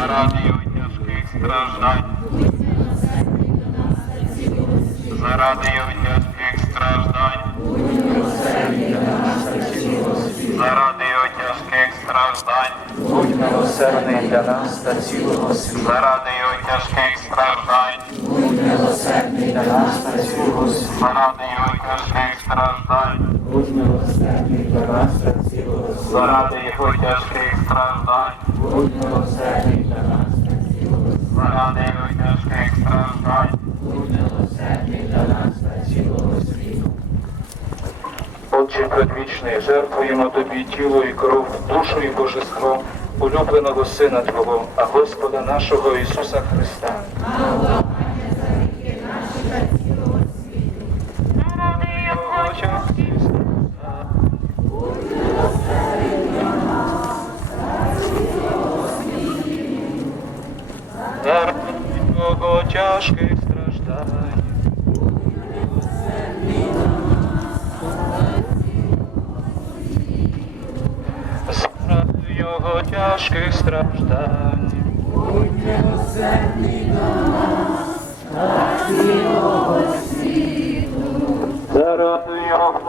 заради його тяжких страждань, заради його тяжких страждань, заради його тяжких страждань, будь милосердний для нас та цілого світу. Заради його тяжких страждань, будь милосердний для нас та цілого світу. Заради його тяжких страждань, будь милосердний для нас та цілого світу. Заради тяжких страждань, будь милосердний Отче предвічний, жертвуємо Тобі тіло і кров, душу і божество, улюбленого Сина Твого, а Господа нашого Ісуса Христа. Заради Бого тяжких страждань. Справи його тяжких страждань. Заради його